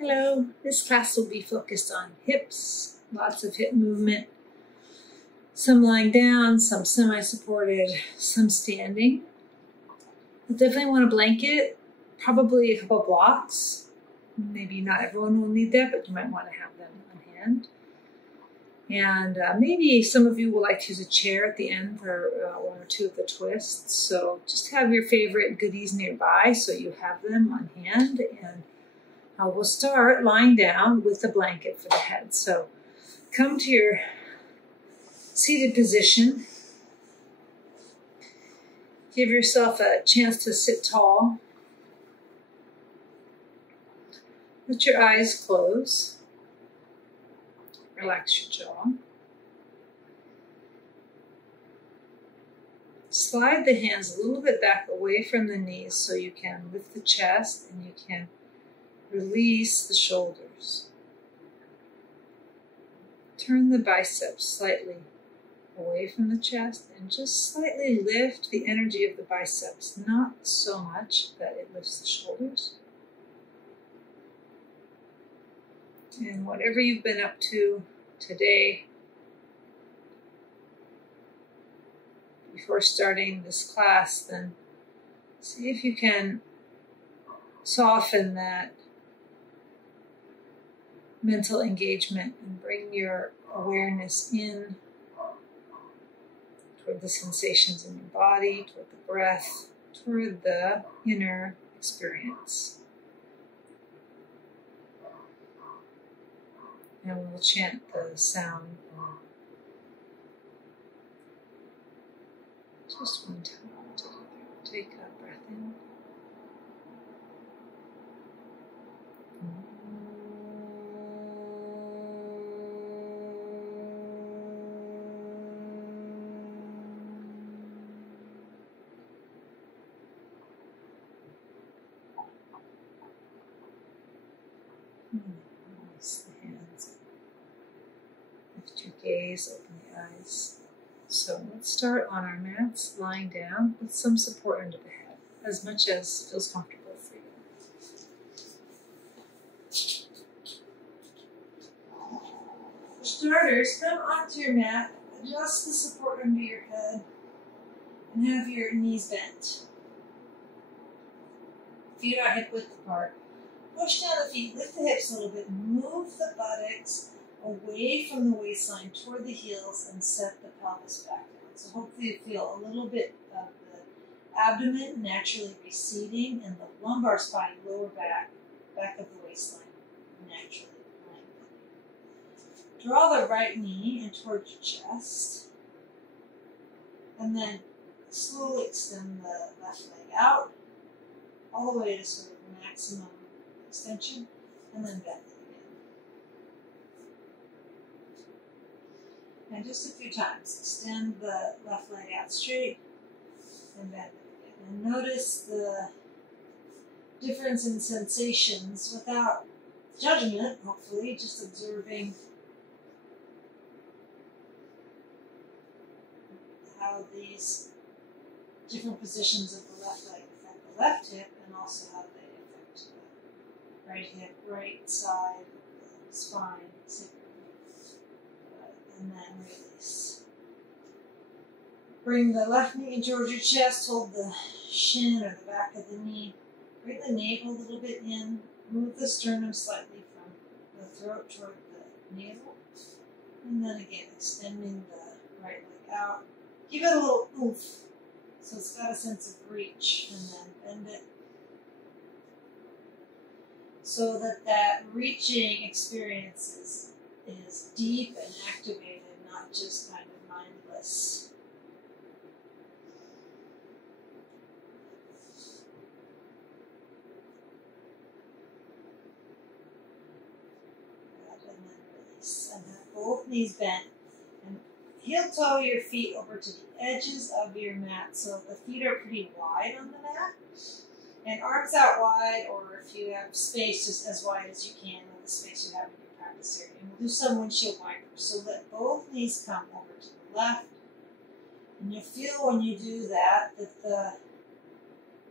Hello, this class will be focused on hips, lots of hip movement, some lying down, some semi-supported, some standing. You'll definitely want a blanket, probably a couple blocks. Maybe not everyone will need that, but you might want to have them on hand. And maybe some of you will like to use a chair at the end for one or two of the twists. So just have your favorite goodies nearby so you have them on hand. And we'll start lying down with the blanket for the head. So come to your seated position. Give yourself a chance to sit tall. Let your eyes close. Relax your jaw. Slide the hands a little bit back away from the knees so you can lift the chest and you can release the shoulders. Turn the biceps slightly away from the chest and just slightly lift the energy of the biceps, not so much that it lifts the shoulders. And whatever you've been up to today, before starting this class, then see if you can soften that mental engagement and bring your awareness in toward the sensations in your body, toward the breath, toward the inner experience. And we'll chant the sound just one time together. Take a breath in. Release the hands. Lift your gaze, open the eyes. So let's start on our mats, lying down with some support under the head, as much as feels comfortable for you. For starters, come onto your mat, adjust the support under your head, and have your knees bent. Feet are hip width apart. Push down the feet, lift the hips a little bit, move the buttocks away from the waistline toward the heels and set the pelvis back down. So hopefully you feel a little bit of the abdomen naturally receding and the lumbar spine, lower back of the waistline naturally lengthening. Draw the right knee in towards your chest and then slowly extend the left leg out all the way to sort of maximum extension, and then bend it again. And just a few times, extend the left leg out straight and bend it again. And notice the difference in sensations without judgment, hopefully, just observing how these different positions of the left leg affect the left hip and also how they affect the right hip, right side of the spine, and then release. Bring the left knee in towards your chest, hold the shin or the back of the knee, bring the navel a little bit in, move the sternum slightly from the throat toward the navel, and then again extending the right leg out. Give it a little oomph, so it's got a sense of reach, and then bend it. So that reaching experience is deep and activated, not just kind of mindless. And then release. And have both knees bent. And heel toe your feet over to the edges of your mat so the feet are pretty wide on the mat. And arms out wide, or if you have space, just as wide as you can with the space you have in your practice area. And we'll do some windshield wipers. So let both knees come over to the left. And you'll feel when you do that the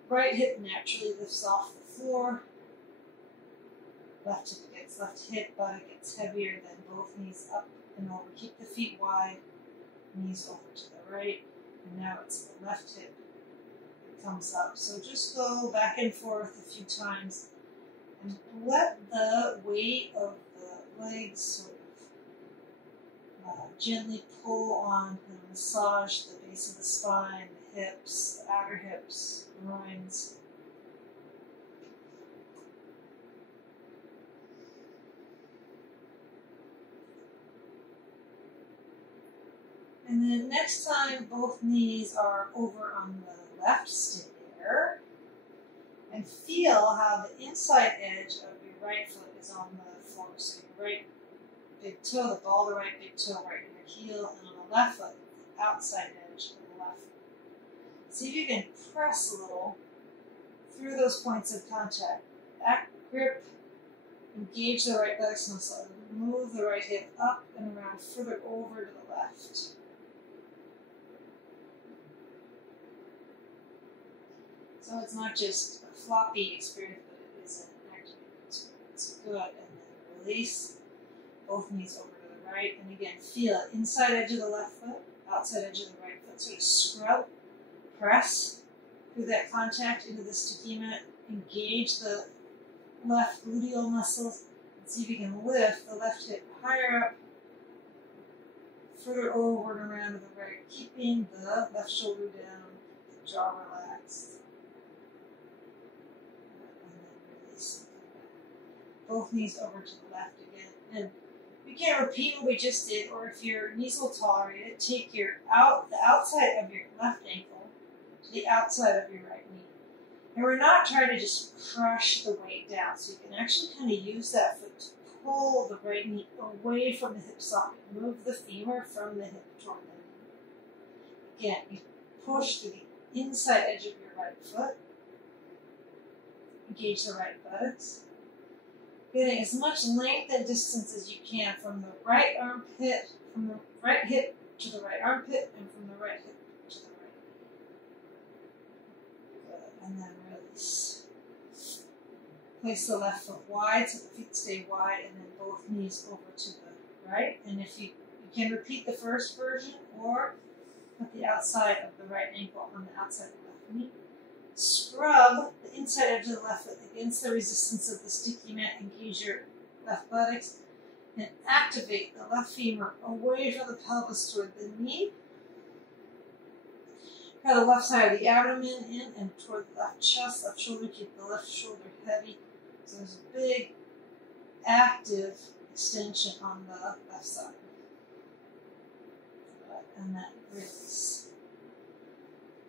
right hip naturally lifts off the floor. Left hip against left hip, buttock gets heavier, then both knees up and over. Keep the feet wide, knees over to the right, and now it's the left hip that comes up. So just go back and forth a few times and let the weight of the legs sort of gently pull on and massage the base of the spine, the hips, the outer hips, groins. And then next time both knees are over on the left, stay there. And feel how the inside edge of your right foot is on the floor. So your right big toe, the ball of the right big toe right in your heel, and on the left foot, the outside edge of the left foot. See if you can press a little through those points of contact. Back grip, engage the right buttocks muscle, and move the right hip up and around further over to the left. So it's not just a floppy experience, but it is an activated experience. Good. And then release. Both knees over to the right. And again, feel it. Inside edge of the left foot, outside edge of the right foot. Sort of scrub, press through that contact into the stechema. Engage the left gluteal muscles. And see if you can lift the left hip higher up, further over and around to the right. Keeping the left shoulder down, the jaw relaxed. Both knees over to the left again. And you can repeat what we just did, or if your knees will tolerate it, take the outside of your left ankle to the outside of your right knee. And we're not trying to just crush the weight down, so you can actually kind of use that foot to pull the right knee away from the hip socket. Move the femur from the hip toward the knee. Again, you push through the inside edge of your right foot. Engage the right buttocks. Getting as much length and distance as you can from the right armpit, from the right hip to the right armpit, and from the right hip to the right knee. Good. And then release. Place the left foot wide so the feet stay wide, and then both knees over to the right. And if you can repeat the first version, or put the outside of the right ankle on the outside of the left knee. Scrub the inside edge of the left foot against the resistance of the sticky mat. Engage your left buttocks and activate the left femur away from the pelvis toward the knee. Draw the left side of the abdomen in and toward the left chest, left shoulder. Keep the left shoulder heavy. So there's a big active extension on the left side. And then release.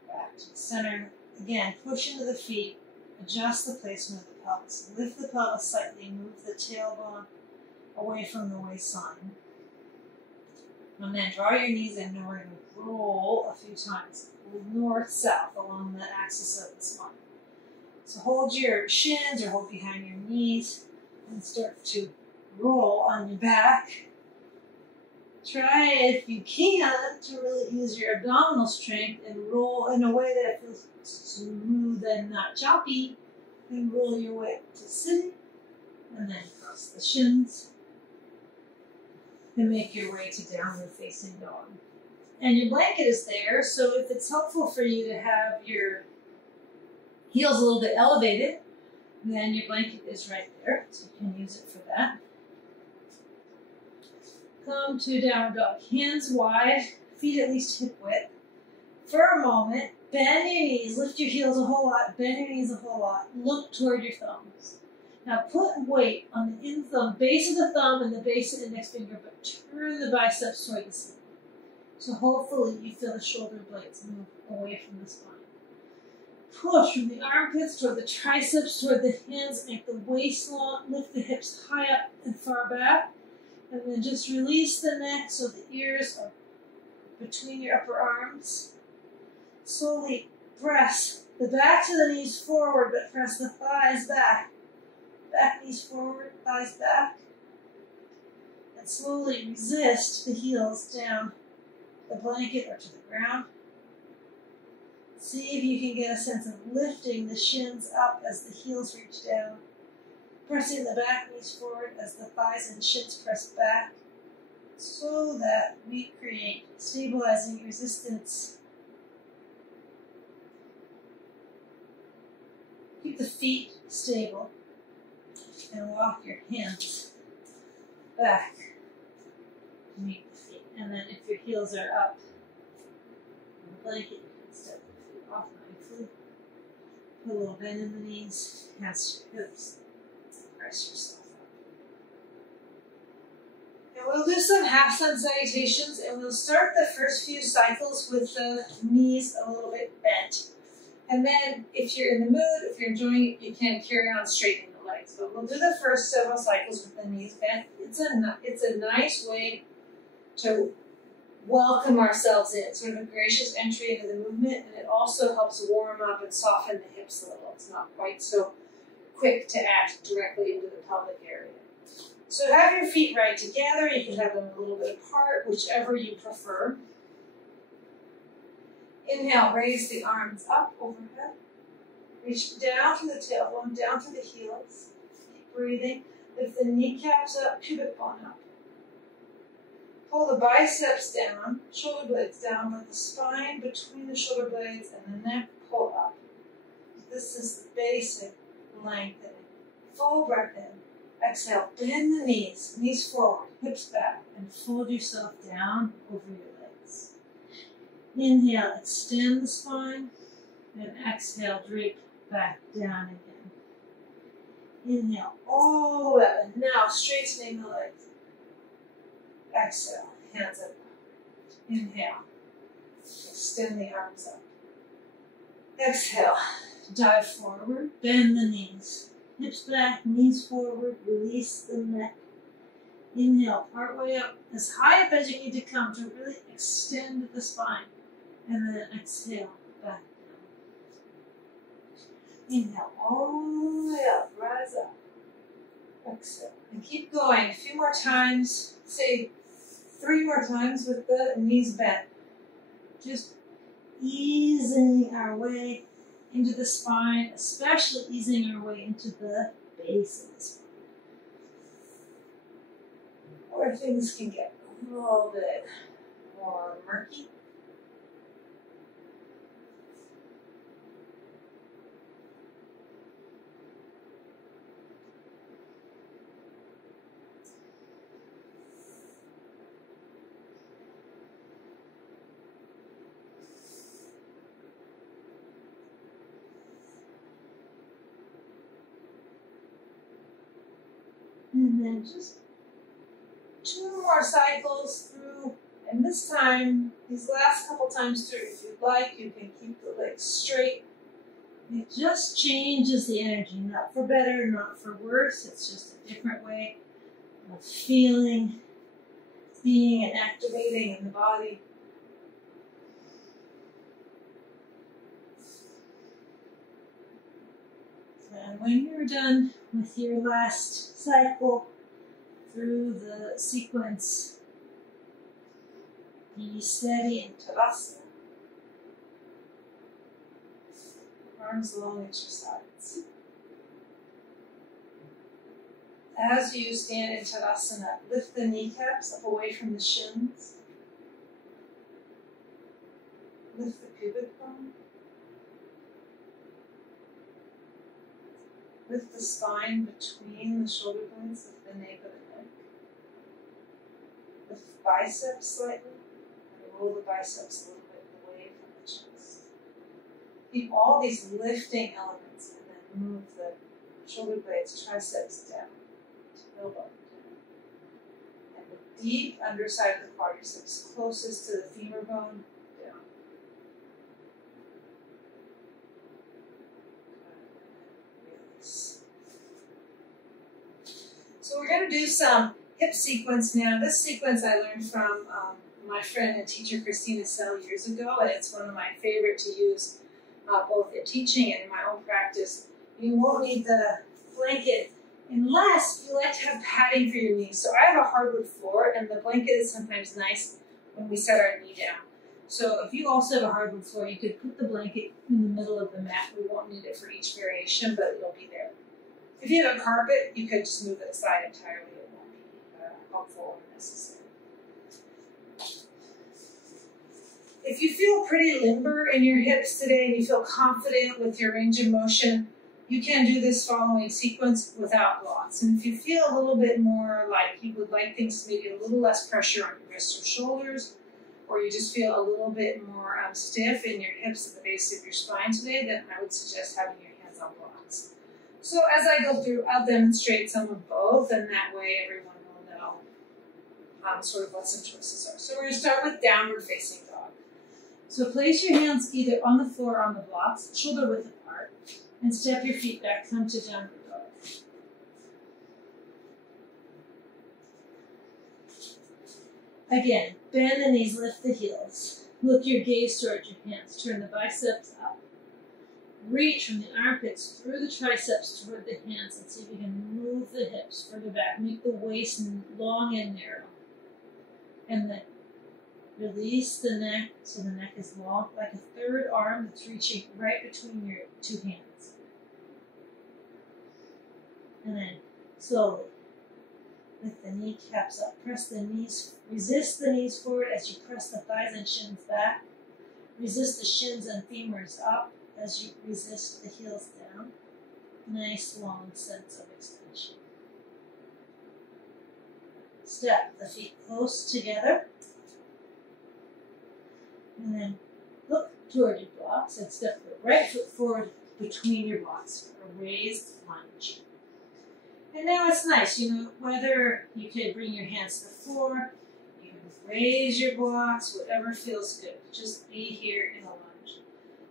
Back to the center. Again, push into the feet, adjust the placement of the pelvis. Lift the pelvis slightly, move the tailbone away from the waistline. And then draw your knees in, and we're going to roll a few times, north-south along the axis of the spine. So hold your shins or hold behind your knees and start to roll on your back. Try, if you can, to really use your abdominal strength and roll in a way that feels smooth and not choppy. And roll your way up to sitting, and then cross the shins, and make your way to downward facing dog. And your blanket is there, so if it's helpful for you to have your heels a little bit elevated, then your blanket is right there, so you can use it for that. Come to downward dog. Hands wide, feet at least hip width. For a moment, bend your knees, lift your heels a whole lot, bend your knees a whole lot, look toward your thumbs. Now put weight on the base of the thumb and the base of the index finger, but turn the biceps toward the ceiling. So hopefully you feel the shoulder blades move away from the spine. Push from the armpits toward the triceps, toward the hands, make the waist long, lift the hips high up and far back. And then just release the neck so the ears are between your upper arms. Slowly press the backs of the knees forward, but press the thighs back. Back knees forward, thighs back. And slowly resist the heels down the blanket or to the ground. See if you can get a sense of lifting the shins up as the heels reach down. Pressing the back knees forward as the thighs and shins press back so that we create stabilizing resistance. Keep the feet stable and walk your hands back to meet the feet. And then if your heels are up on the blanket, you can step the feet off mindfully. Put a little bend in the knees, hands to your hips. Press yourself up. And we'll do some half sun salutations, and we'll start the first few cycles with the knees a little bit bent. And then if you're in the mood, if you're enjoying it, you can carry on straightening the legs. But we'll do the first several cycles with the knees bent. It's a nice way to welcome ourselves in. It's sort of a gracious entry into the movement, and it also helps warm up and soften the hips a little. It's not quite so quick to act directly into the pelvic area. So have your feet right together. You can have them a little bit apart, whichever you prefer. Inhale, raise the arms up overhead. Reach down to the tailbone, down to the heels. Keep breathing. Lift the kneecaps up, pubic bone up. Pull the biceps down, shoulder blades down, let the spine between the shoulder blades and the neck pull up. This is the basic lengthening. Full breath in. Exhale, bend the knees forward, hips back, and fold yourself down over your legs. Inhale, extend the spine, and exhale, drape back down again. Inhale, all the way up, and now straightening the legs. Exhale, hands up. Inhale, extend the arms up. Exhale, dive forward, bend the knees. Hips back, knees forward, release the neck. Inhale, part way up, as high up as you need to come to really extend the spine. And then exhale, back down. Inhale, all the way up, rise up. Exhale, and keep going. A few more times, say 3 more times with the knees bent. Just easing our way into the spine, especially easing our way into the base of the spine, where things can get a little bit more murky. And then just 2 more cycles through, and this time, these last couple times through, if you'd like, you can keep the legs straight. It just changes the energy, not for better, not for worse. It's just a different way of feeling, being, and activating in the body. And when you're done with your last cycle through the sequence, be steady in Tadasana. Arms long at your sides. As you stand in Tadasana, lift the kneecaps up away from the shins. Lift the pubic bone. Lift the spine between the shoulder blades of the nape of the neck. Lift the biceps slightly. Roll the biceps a little bit away from the chest. Keep all these lifting elements and then move the shoulder blades, triceps down, tailbone down. And the deep underside of the quadriceps closest to the femur bone down. Release. So we're going to do some hip sequence now. This sequence I learned from my friend and teacher Christina Sell years ago, and it's one of my favorite to use both in teaching and in my own practice. You won't need the blanket unless you like to have padding for your knees. So I have a hardwood floor, and the blanket is sometimes nice when we set our knee down. So if you also have a hardwood floor, you could put the blanket in the middle of the mat. We won't need it for each variation, but it'll be there. If you have a carpet, you could just move it aside entirely. It won't be helpful or necessary. If you feel pretty limber in your hips today and you feel confident with your range of motion, you can do this following sequence without blocks. And if you feel a little bit more like you would like things to maybe a little less pressure on your wrists or shoulders, or you just feel a little bit more stiff in your hips at the base of your spine today, then I would suggest having your hands on blocks. So as I go through, I'll demonstrate some of both, and that way everyone will know sort of what some choices are. So we're going to start with downward facing dog. So place your hands either on the floor or on the blocks, shoulder width apart, and step your feet back, come to downward dog. Again, bend the knees, lift the heels. Look your gaze towards your hands. Turn the biceps up. Reach from the armpits through the triceps toward the hands and see if you can move the hips further back. Make the waist long and narrow. And then release the neck so the neck is long, like a third arm that's reaching right between your two hands. And then slowly lift the kneecaps up. Press the knees, resist the knees forward as you press the thighs and shins back. Resist the shins and femurs up as you resist the heels down. Nice long sense of extension. Step the feet close together. And then look toward your blocks and step the right foot forward between your blocks for a raised lunge. And now it's nice, whether you can bring your hands to the floor, you can raise your blocks, whatever feels good. Just be here in a lunge.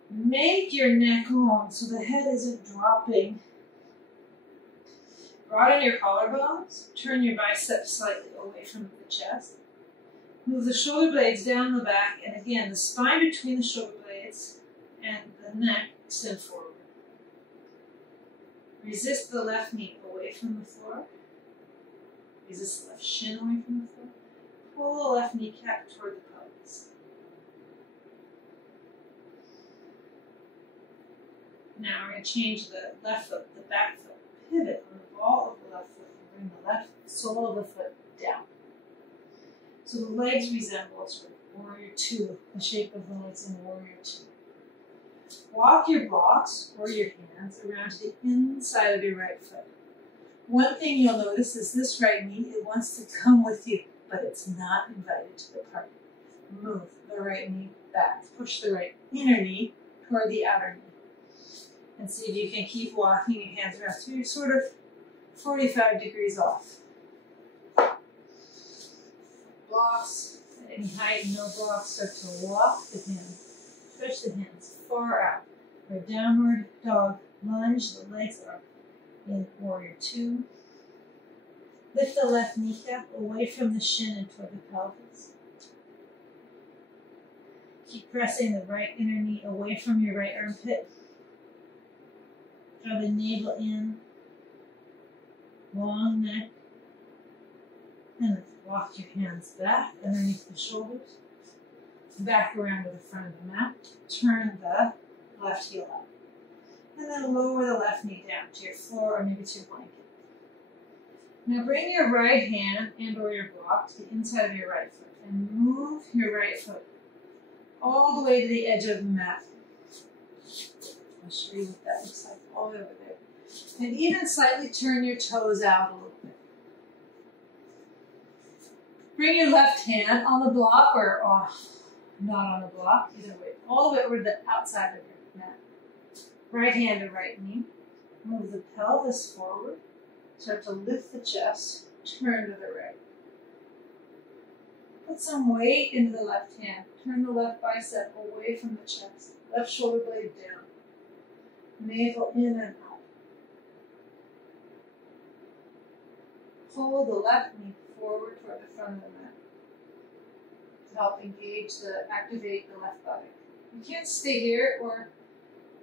Make your neck long so the head isn't dropping. Broaden your collarbones, turn your biceps slightly away from the chest. Move the shoulder blades down the back, and again, the spine between the shoulder blades and the neck extend forward. Resist the left knee away from the floor. Resist the left shin away from the floor. Pull the left kneecap toward the pelvis. Now we're going to change the left foot, the back foot. Pivot on the ball of the left foot and bring the left sole of the foot down. So the legs resemble sort of warrior two, the shape of the legs in warrior two. Walk your blocks or your hands around to the inside of your right foot. One thing you'll notice is this right knee, it wants to come with you, but it's not invited to the party. Move the right knee back. Push the right inner knee toward the outer knee. And see if you can keep walking your hands around. So you're sort of 45 degrees off. Blocks at any height, no blocks. Start to walk the hands. Push the hands far out. For a downward dog lunge, the legs are in warrior two. Lift the left kneecap away from the shin and toward the pelvis. Keep pressing the right inner knee away from your right armpit. Draw the navel in. Long neck. And walk your hands back underneath the shoulders. Back around to the front of the mat. Turn the left heel up. And then lower the left knee down to your floor or maybe to your blanket. Now bring your right hand and or your block to the inside of your right foot and move your right foot all the way to the edge of the mat. I'll show you what that looks like all the way over there. And even slightly turn your toes out a little bit. Bring your left hand on the block or not on the block, either way, all the way over to the outside of your mat. Right hand to right knee. Move the pelvis forward. Start to lift the chest. Turn to the right. Put some weight into the left hand. Turn the left bicep away from the chest. Left shoulder blade down. Navel in and out. Pull the left knee forward toward the front of the mat to help activate the left buttock. You can't stay here, or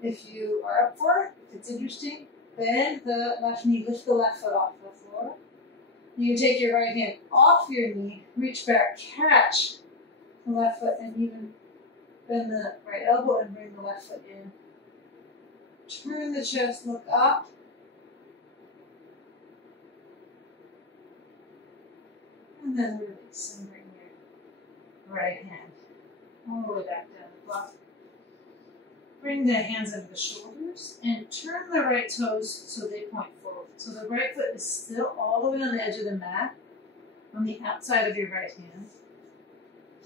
if you are up for it, if it's interesting, bend the left knee, lift the left foot off the floor. You can take your right hand off your knee, reach back, catch the left foot, and even bend the right elbow and bring the left foot in. Turn the chest, look up, And then release and bring your right hand all the way back down the block. Bring the hands under the shoulders and turn the right toes so they point forward. So the right foot is still all the way on the edge of the mat, on the outside of your right hand,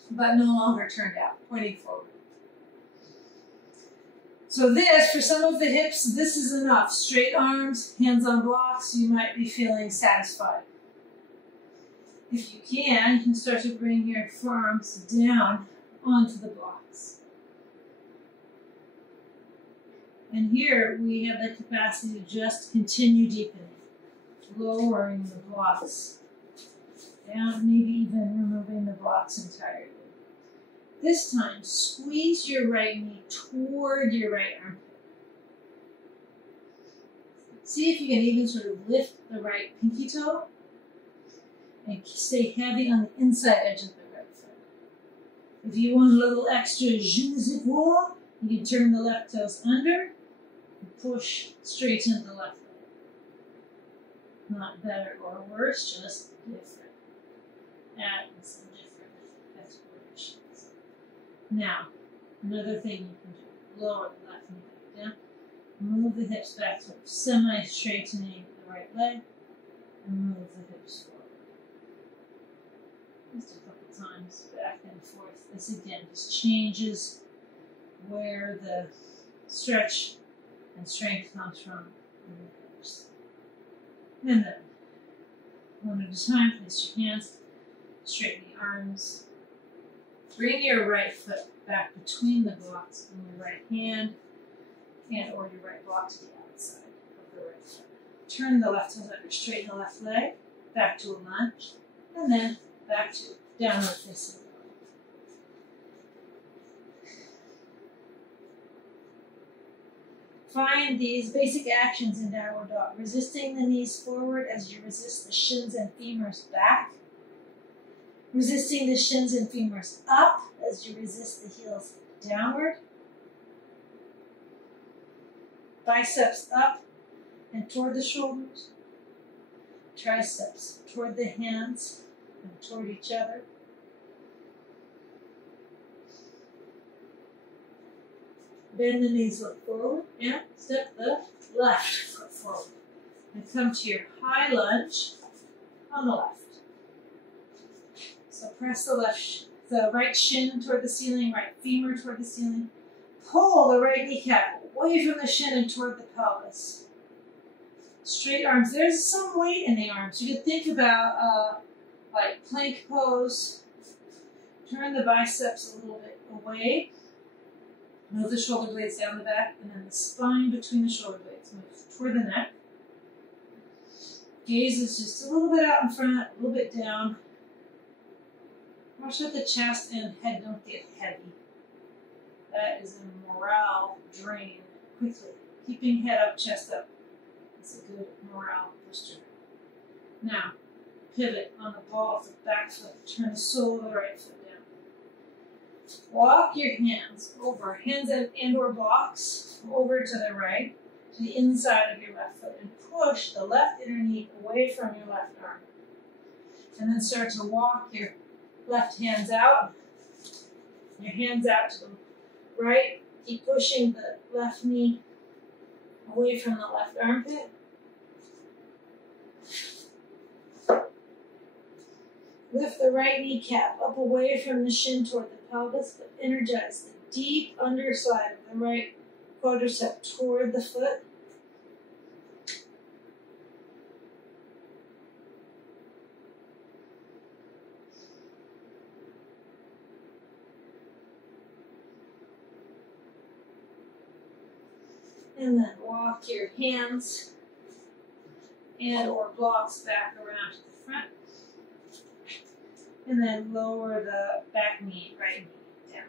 but no longer turned out, pointing forward. So this, for some of the hips, this is enough. Straight arms, hands on blocks, you might be feeling satisfied. If you can start to bring your forearms down onto the blocks. And here we have the capacity to just continue deepening, lowering the blocks down, maybe even removing the blocks entirely. This time, squeeze your right knee toward your right armpit. See if you can even sort of lift the right pinky toe and stay heavy on the inside edge of the right foot. If you want a little extra je ne sais quoi, you can turn the left toes under and push straight into the left leg. Not better or worse, just different. Adding some different explorations. Now, another thing you can do, lower the left knee back down, move the hips back, sort of semi-straightening the right leg, and move the hips forward. Just a couple times, back and forth. This again just changes where the stretch and strength comes from in the hips. And then, one at a time, place your hands, straighten the arms. Bring your right foot back between the blocks in your right hand and or your right block to the outside of the right foot. Turn the left toes under, straighten the left leg, back to a lunge, and then back to downward facing dog. Find these basic actions in downward dog, resisting the knees forward as you resist the shins and femurs back, resisting the shins and femurs up as you resist the heels downward, biceps up and toward the shoulders, triceps toward the hands and toward each other. Bend the knees, look forward, and step the left foot forward. And come to your high lunge on the left. So press the right shin toward the ceiling, right femur toward the ceiling. Pull the right kneecap away from the shin and toward the pelvis. Straight arms. There's some weight in the arms. You could think about like plank pose. Turn the biceps a little bit away. Move the shoulder blades down the back, and then the spine between the shoulder blades. Move toward the neck. Gaze is just a little bit out in front, a little bit down. Watch that the chest and head don't get heavy. That is a morale drain quickly. Keeping head up, chest up. It's a good morale booster. Now, pivot on the ball of the back foot. Turn the sole of the right foot down. Walk your hands over, hands and or blocks, over to the right, to the inside of your left foot, and push the left inner knee away from your left arm. And then start to walk your left hands out, your hands out to the right. Keep pushing the left knee away from the left armpit. Lift the right kneecap up away from the shin toward the pelvis, but energize the deep underside of the right quadricep toward the foot. And then walk your hands and or blocks back around to the front. And then lower the back knee, right knee down.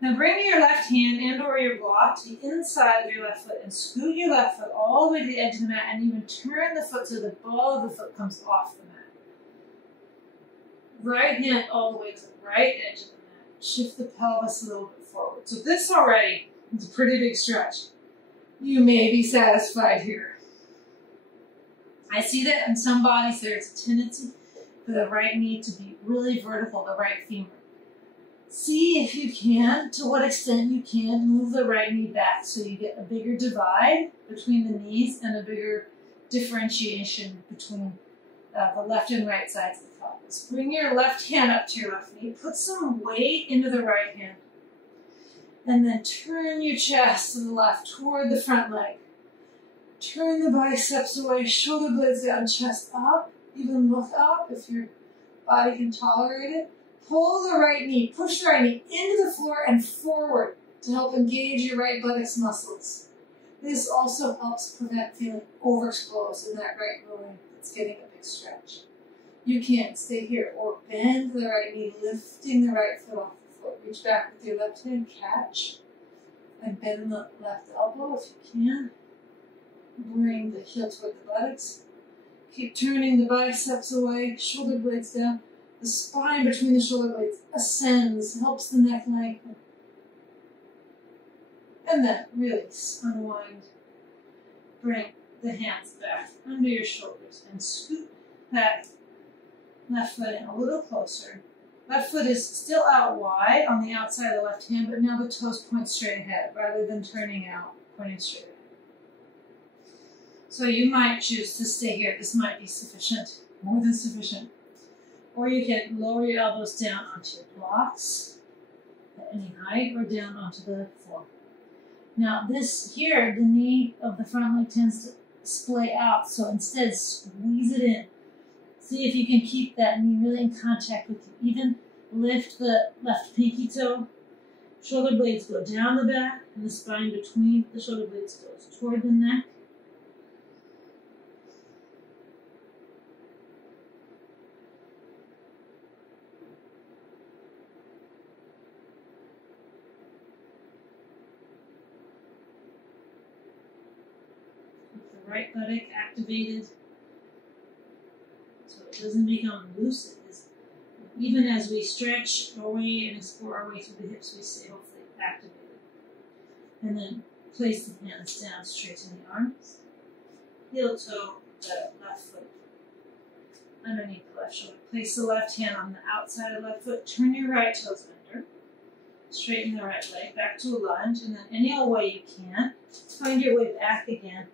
Now bring your left hand and or your block to the inside of your left foot and scoot your left foot all the way to the edge of the mat and even turn the foot so the ball of the foot comes off the mat. Right hand all the way to the right edge of the mat. Shift the pelvis a little bit forward. So this already is a pretty big stretch. You may be satisfied here. I see that in some bodies there's a tendency for the right knee to be really vertical, the right femur. See if you can, to what extent you can, move the right knee back so you get a bigger divide between the knees and a bigger differentiation between the left and right sides of the pelvis. Bring your left hand up to your left knee. Put some weight into the right hand. And then turn your chest to the left toward the front leg. Turn the biceps away, shoulder blades down, chest up. Even look up if your body can tolerate it. Pull the right knee, push the right knee into the floor and forward to help engage your right buttocks muscles. This also helps prevent feeling overexposed in that right groin that's getting a big stretch. You can stay here or bend the right knee, lifting the right foot off the floor. Reach back with your left hand, catch, and bend the left elbow if you can. Bring the heel toward the buttocks. Keep turning the biceps away, shoulder blades down. The spine between the shoulder blades ascends, helps the neck lengthen. And then release, unwind. Bring the hands back under your shoulders and scoot that left foot in a little closer. Left foot is still out wide on the outside of the left hand, but now the toes point straight ahead rather than turning out, pointing straight ahead. So you might choose to stay here. This might be sufficient, more than sufficient. Or you can lower your elbows down onto your blocks at any height or down onto the floor. Now this here, the knee of the front leg tends to splay out, so instead squeeze it in. See if you can keep that knee really in contact with you. Even lift the left pinky toe. Shoulder blades go down the back, and the spine between the shoulder blades goes toward the neck. Right buttock activated so it doesn't become loose. It is, even as we stretch our way and explore our way through the hips, we stay hopefully activated. And then place the hands down, straighten the arms. Heel toe the left foot underneath the left shoulder. Place the left hand on the outside of the left foot. Turn your right toes under. Straighten the right leg back to a lunge, and then any old way you can, find your way back again.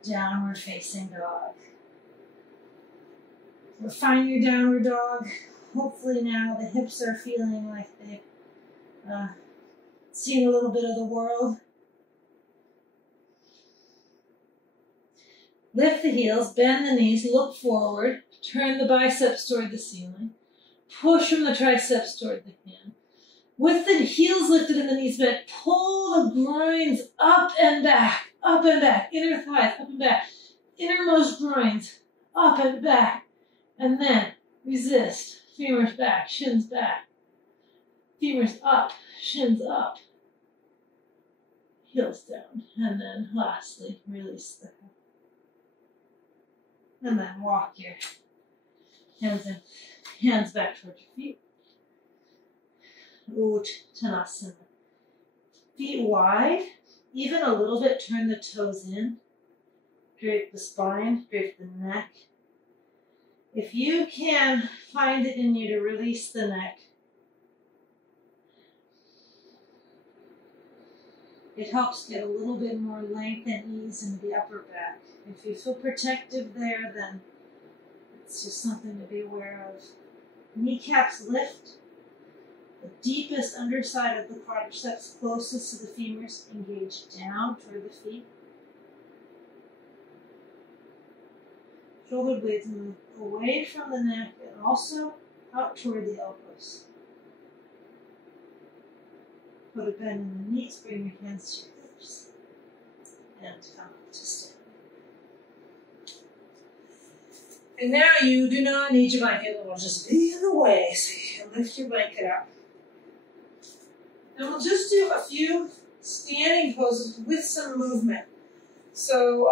Downward facing dog. Refine your downward dog. Hopefully now the hips are feeling like they've seen a little bit of the world. Lift the heels, bend the knees, look forward, turn the biceps toward the ceiling, push from the triceps toward the hand. With the heels lifted and the knees bent, pull the groins up and back, inner thighs up and back, innermost groins up and back, and then resist. Femurs back, shins back, femurs up, shins up, heels down, and then lastly release the head. And then walk your hands in, hands back towards your feet. Uttanasana. Feet wide, even a little bit, turn the toes in. Drape the spine, drape the neck. If you can find it in you to release the neck, it helps get a little bit more length and ease into the upper back. If you feel protective there, then it's just something to be aware of. Kneecaps lift. The deepest underside of the quadriceps closest to the femurs engage down toward the feet. Shoulder blades move away from the neck and also out toward the elbows. Put a bend in the knees, bring your hands to your hips, and come up to stand. And now you do not need your blanket, it will just be in the way, so you can lift your blanket up. And we'll just do a few standing poses with some movement. So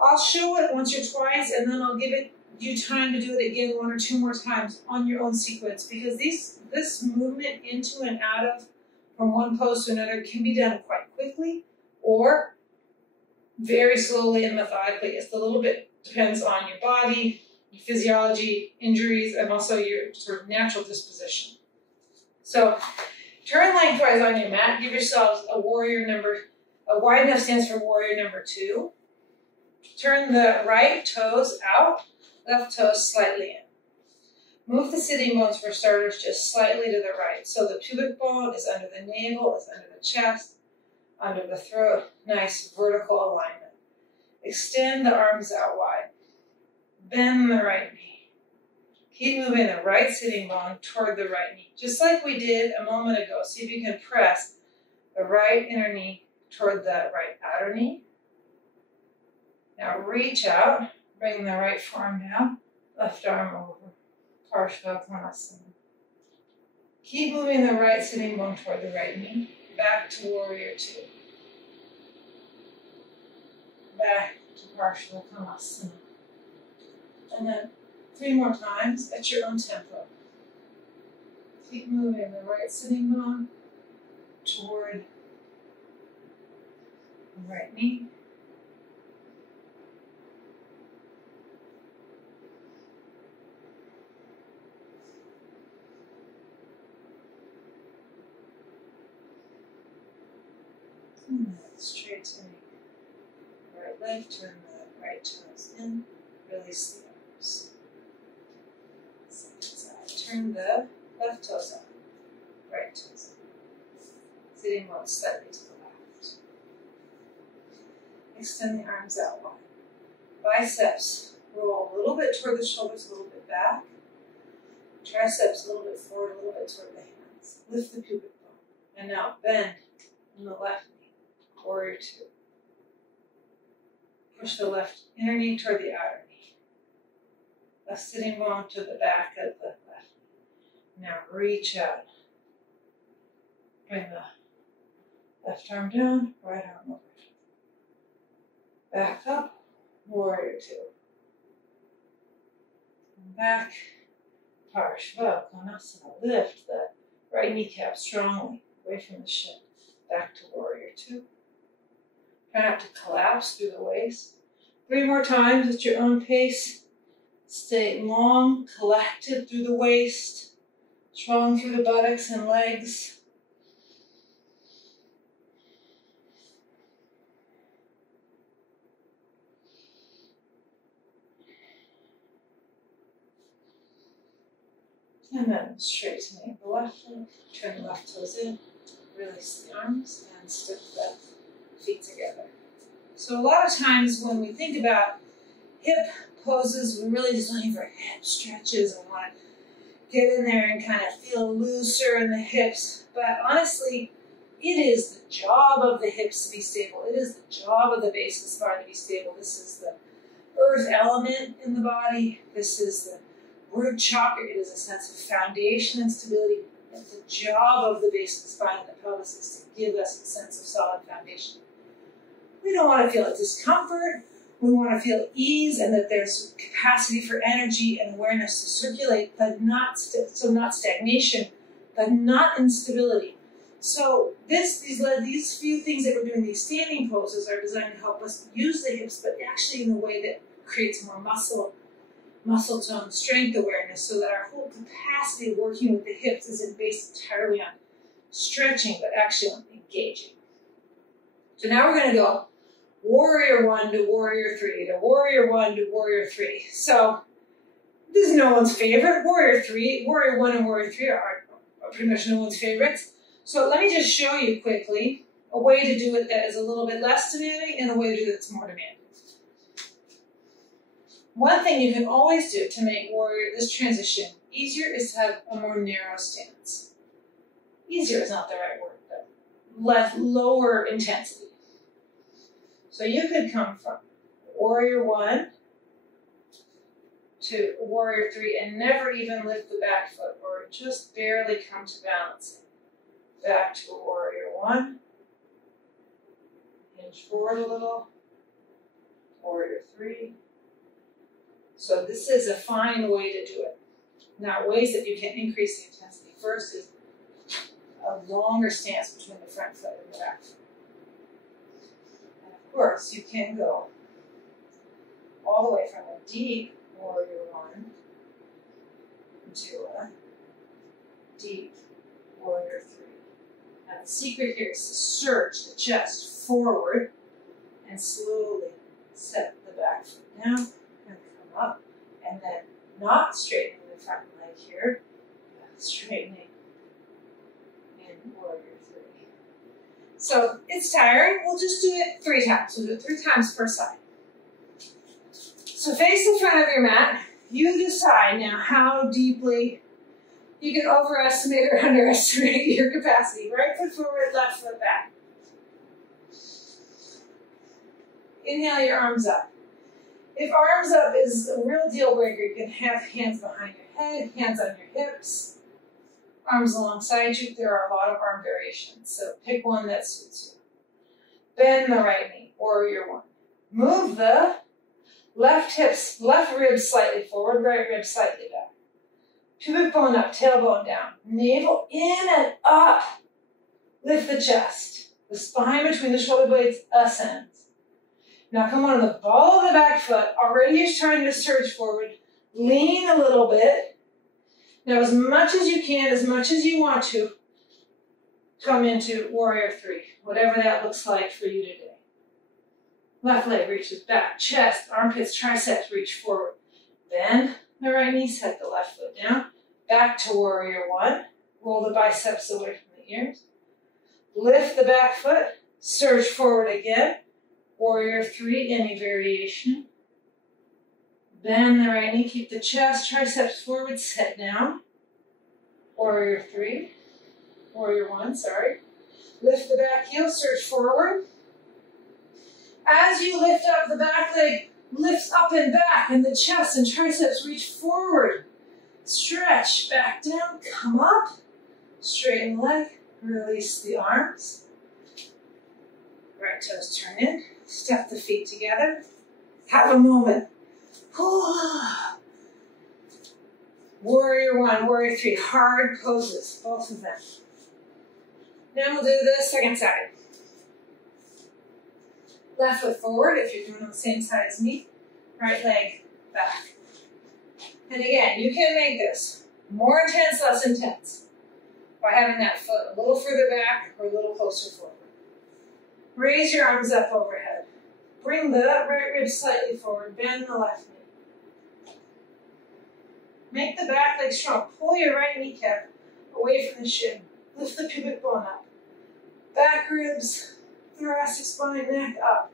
I'll show it once or twice, and then I'll give you time to do it again 1 or 2 more times on your own sequence, because this movement into and out of from one pose to another can be done quite quickly or very slowly and methodically. It's a little bit depends on your body, physiology, injuries, and also your sort of natural disposition. So turn lengthwise on your mat. Give yourselves a wide enough stance for warrior number 2. Turn the right toes out, left toes slightly in. Move the sitting bones for starters just slightly to the right. So the pubic bone is under the navel, is under the chest, under the throat. Nice vertical alignment. Extend the arms out wide. Bend the right knee. Keep moving the right sitting bone toward the right knee, just like we did a moment ago. See if you can press the right inner knee toward the right outer knee. Now reach out, bring the right forearm down, left arm over. Parshvakonasana. Keep moving the right sitting bone toward the right knee. Back to warrior 2. Back to Parshvakonasana. And then 3 more times at your own tempo. Keep moving the right sitting bone toward the right knee. Straightening the right leg, turn the right toes in, release the arms. Second side, turn the left toes up, right toes in. Sitting bones slightly to the left. Extend the arms out wide. Biceps roll a little bit toward the shoulders, a little bit back. Triceps a little bit forward, a little bit toward the hands. Lift the pubic bone. And now bend in the left knee. Warrior 2. Push the left inner knee toward the outer knee. Left sitting bone to the back of the left knee. Now reach out. Bring the left arm down, right arm over. Back up, warrior 2. And back, Parshvakonasana. Lift the right kneecap strongly away from the shin. Back to warrior 2. Try not to collapse through the waist. 3 more times at your own pace. Stay long, collected through the waist, strong through the buttocks and legs. And then straightening the left leg, turn the left toes in, release the arms, and stick the feet together. So a lot of times when we think about hip poses, we're really just looking for hip stretches and want to get in there and kind of feel looser in the hips. But honestly, it is the job of the hips to be stable. It is the job of the base of the spine to be stable. This is the earth element in the body. This is the root chakra. It is a sense of foundation and stability. And the job of the base of the spine and the pelvis is to give us a sense of solid foundation. We don't want to feel discomfort. We want to feel ease and that there's capacity for energy and awareness to circulate, but not stagnation, but not instability. So these few things that we're doing, these standing poses, are designed to help us use the hips, but actually in a way that creates more muscle tone, strength awareness, so that our whole capacity of working with the hips isn't based entirely on stretching, but actually on engaging. So now we're going to go warrior 1 to warrior 3, to warrior 1 to warrior 3. So this is no one's favorite. Warrior 1 and warrior 3 are pretty much no one's favorites. So let me just show you quickly a way to do it that is a little bit less demanding and a way to do it that's more demanding. One thing you can always do to make this transition easier is to have a more narrow stance. Easier is not the right word, but lower intensity. So you could come from warrior 1 to warrior 3 and never even lift the back foot, or just barely come to balancing. Back to warrior 1. Hinge forward a little. Warrior 3. So this is a fine way to do it. Now, ways that you can increase the intensity. First is a longer stance between the front foot and the back foot. And of course, you can go all the way from a deep warrior one, into a deep warrior three. Now the secret here is to surge the chest forward and slowly set the back foot down and come up, and then not straightening the front leg here, but straightening in warrior three. So it's tiring. We'll just do it 3 times. We'll do it 3 times per side. So face the front of your mat. You decide now how deeply you can overestimate or underestimate your capacity. Right foot forward, left foot back. Inhale your arms up. If arms up is a real deal breaker, you can have hands behind your head, hands on your hips, arms alongside you. There are a lot of arm variations, so pick one that suits you. Bend the right knee, warrior one. Move the left rib slightly forward, right rib slightly back. Pubic bone up, tailbone down. Navel in and up. Lift the chest. The spine between the shoulder blades ascends. Now come on the ball of the back foot. Already you're trying to surge forward. Lean a little bit. Now as much as you can, as much as you want to, come into warrior three. Whatever that looks like for you today. Left leg reaches back. Chest, armpits, triceps reach forward. Bend the right knee, set the left foot down. Back to warrior one. Roll the biceps away from the ears. Lift the back foot. Surge forward again. Warrior three, any variation. Bend the right knee, keep the chest, triceps forward, set down. Warrior three, warrior one, sorry. Lift the back heel, surge forward. As you lift up, the back leg lifts up and back, and the chest and triceps reach forward. Stretch, back down, come up. Straighten the leg, release the arms. Right toes turn in. Step the feet together. Have a moment. Warrior one, warrior three. Hard poses, both of them. Then we'll do the second side. Left foot forward if you're doing on the same side as me. Right leg back. And again, you can make this more intense, less intense by having that foot a little further back or a little closer forward. Raise your arms up overhead. Bring the right rib slightly forward. Bend the left knee. Make the back leg strong. Pull your right kneecap away from the shin. Lift the pubic bone up. Back ribs, thoracic spine, neck up.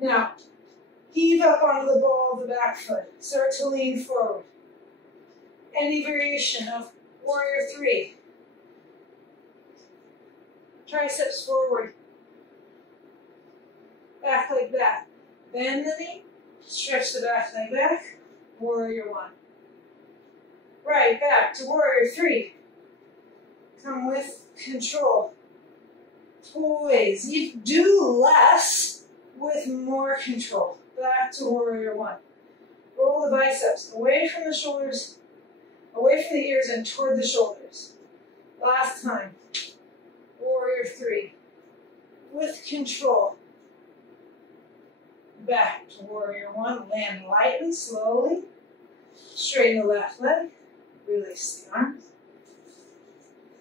Now, heave up onto the ball of the back foot. Start to lean forward. Any variation of warrior three. Triceps forward. Back leg back. Bend the knee. Stretch the back leg back. Warrior one. Right back to warrior three. Come with control. Poise. You do less with more control. Back to warrior one. Roll the biceps away from the shoulders, away from the ears and toward the shoulders. Last time. Warrior three. With control. Back to warrior one. Land lightly, slowly. Straighten the left leg. Release the arms.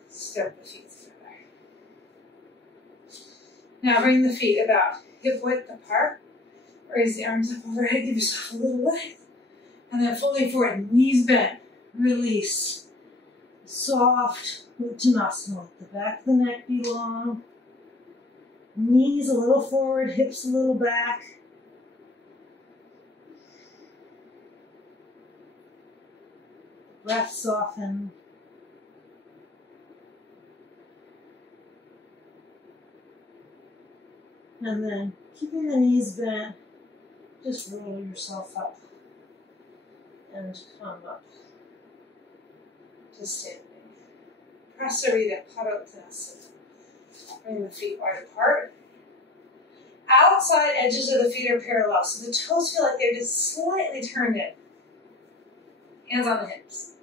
Step the feet together. Now bring the feet about hip width apart. Raise the arms up overhead. Give yourself a little length. And then folding forward, knees bent. Release. Soft Uttanasana. Let the back of the neck be long. Knees a little forward, hips a little back. Breath soften. And then, keeping the knees bent, just roll yourself up and come up to standing. Prasarita Padottanasana. Bring the feet wide apart. Outside edges of the feet are parallel, so the toes feel like they're just slightly turned in. Hands on the hips.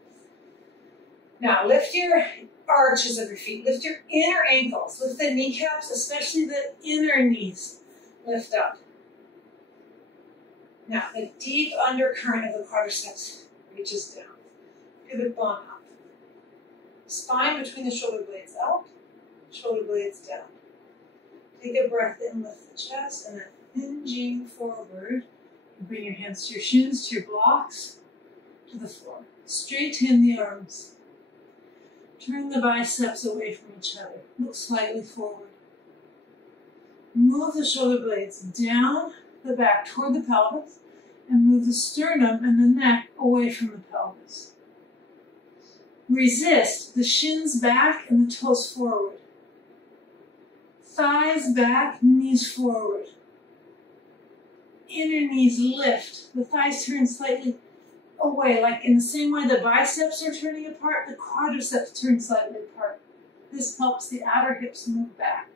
Now lift your arches of your feet. Lift your inner ankles. Lift the kneecaps, especially the inner knees. Lift up. Now, the deep undercurrent of the quadriceps reaches down. Pivot bone up. Spine between the shoulder blades up, shoulder blades down. Take a breath in, lift the chest, and then hinging forward. Bring your hands to your shins, to your blocks, to the floor. Straighten the arms. Turn the biceps away from each other. Look slightly forward. Move the shoulder blades down the back toward the pelvis, and move the sternum and the neck away from the pelvis. Resist the shins back and the toes forward. Thighs back, knees forward. Inner knees lift. The thighs turn slightly away, like in the same way the biceps are turning apart, the quadriceps turn slightly apart. This helps the outer hips move back.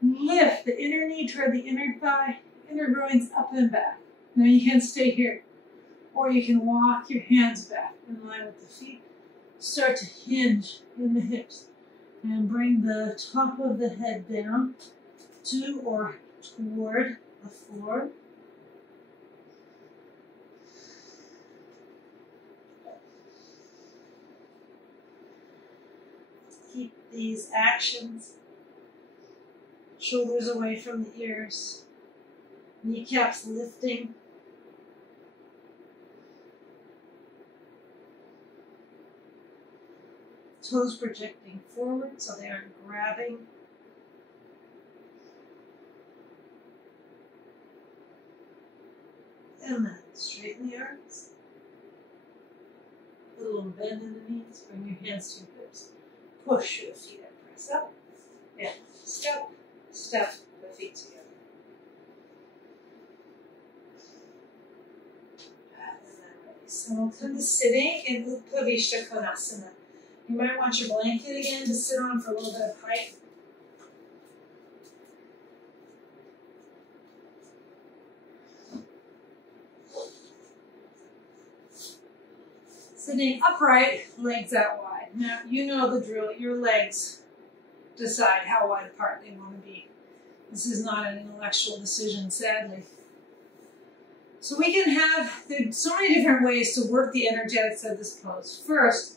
Lift the inner knee toward the inner thigh, inner groins up and back. Now you can stay here, or you can walk your hands back in line with the feet. Start to hinge in the hips and bring the top of the head down to or toward the floor. Keep these actions, shoulders away from the ears, kneecaps lifting. Toes projecting forward so they aren't grabbing. And then straighten the arms. Put a little bend in the knees. Bring your hands to your hips. Push your feet up. Press up. And step, step the feet together. And then release. So we'll come to sitting in Utpavishta Konasana. You might want your blanket again to sit on for a little bit of height. Sitting upright, legs out wide. Now, you know the drill. Your legs decide how wide apart they want to be. This is not an intellectual decision, sadly. So we can have, there's so many different ways to work the energetics of this pose. First,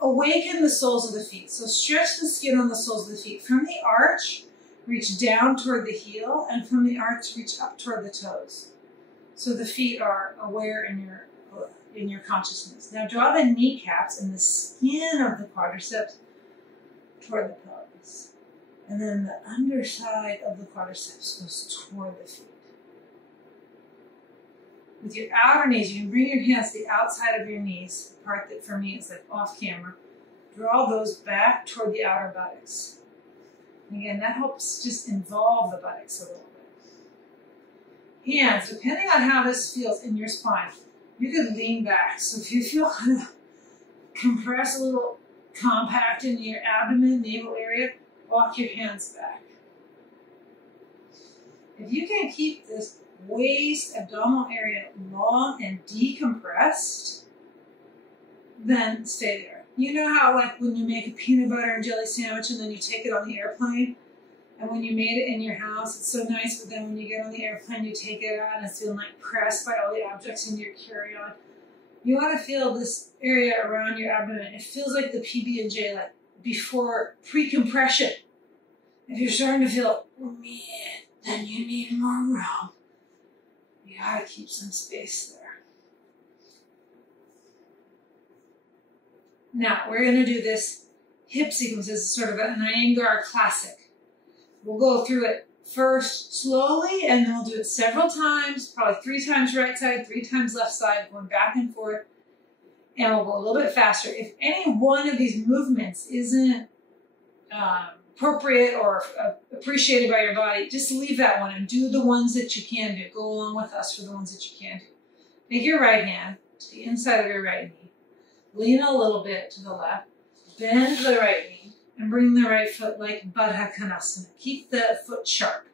awaken the soles of the feet. So stretch the skin on the soles of the feet. From the arch, reach down toward the heel, and from the arch, reach up toward the toes. So the feet are aware in your consciousness. Now draw the kneecaps and the skin of the quadriceps toward the pelvis. And then the underside of the quadriceps goes toward the feet. With your outer knees, you can bring your hands to the outside of your knees, the part that for me is like off camera. Draw those back toward the outer buttocks. And again, that helps just involve the buttocks a little bit. Hands, depending on how this feels in your spine, you could lean back. So if you feel kind of compressed, a little compact in your abdomen, navel area, walk your hands back. If you can keep this waist, abdominal area long and decompressed, then stay there. You know how like when you make a peanut butter and jelly sandwich and then you take it on the airplane, and when you made it in your house, it's so nice, but then when you get on the airplane, you take it out and it's feeling like pressed by all the objects in your carry-on. You want to feel this area around your abdomen. It feels like the PB&J, like before pre-compression. If you're starting to feel, man, then you need more room. You gotta keep some space there. Now, we're gonna do this hip sequence. This is sort of an Iyengar classic. We'll go through it first slowly, and then we'll do it several times, probably 3 times right side, 3 times left side, going back and forth, and we'll go a little bit faster. If any one of these movements isn't appropriate or appreciated by your body, just leave that one and do the ones that you can do. Go along with us for the ones that you can do. Take your right hand to the inside of your right knee. Lean a little bit to the left. Bend the right knee and bring the right foot like Baddha Konasana. Keep the foot sharp.